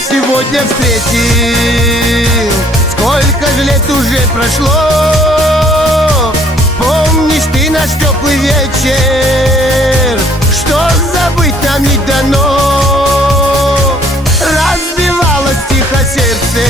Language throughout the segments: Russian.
сегодня встретил. Сколько же лет уже прошло, помнишь ты наш теплый вечер, что забыть нам не дано. Разбивалось тихо сердце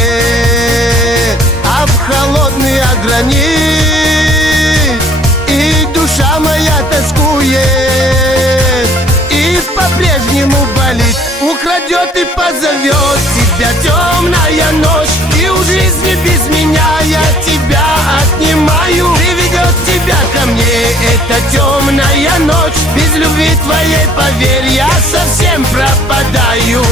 об холодный гранит, и душа моя тоскует, и по-прежнему болит. Украдет и позовет тебя темная ночь, и у жизни без меня я тебя отнимаю. Приведет тебя ко мне эта темная ночь, без любви твоей, поверь, я совсем пропадаю.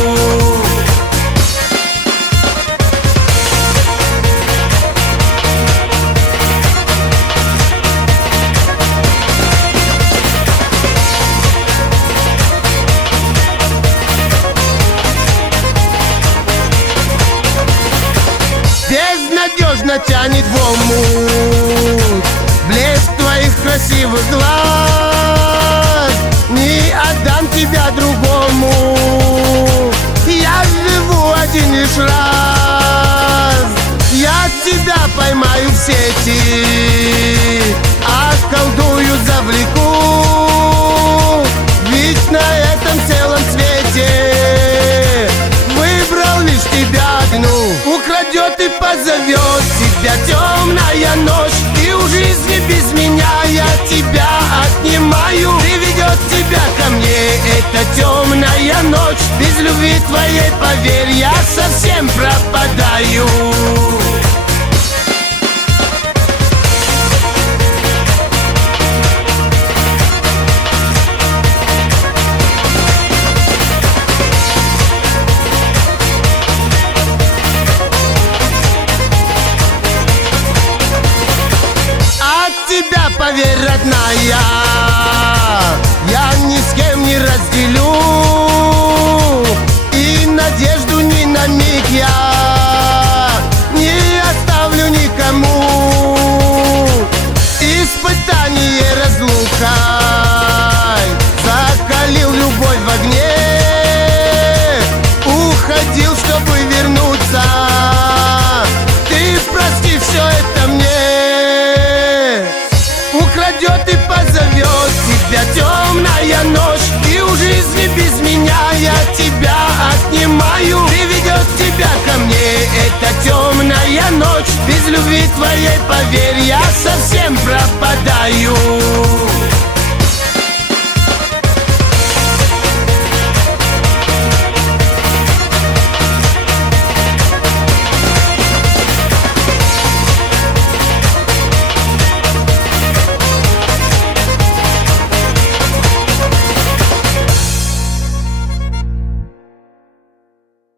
Безнадежно тянет в омут блеск твоих красивых глаз. Не отдам тебя другому, я живу один лишь раз. Я тебя поймаю в сети, околдую, завлеку, ведь на этом целом свете выбрал лишь тебя одну. Украдет и позовет тебя темная ночь, и у жизни без меня я тебя отнимаю. Приведет тебя ко мне эта темная ночь, без любви твоей, поверь, я совсем пропадаю. Тебя, поверь, родная, я ни с кем не разделю, и надежду ни на миг я не оставлю никому. Испытание разлукой закалил любовь в огне, уходил, чтобы вернуться. Ты прости все это мне. Украдет и позовет тебя темная ночь, и у жизни без меня я тебя отнимаю. Приведет тебя ко мне эта темная ночь, без любви твоей, поверь, я совсем пропадаю.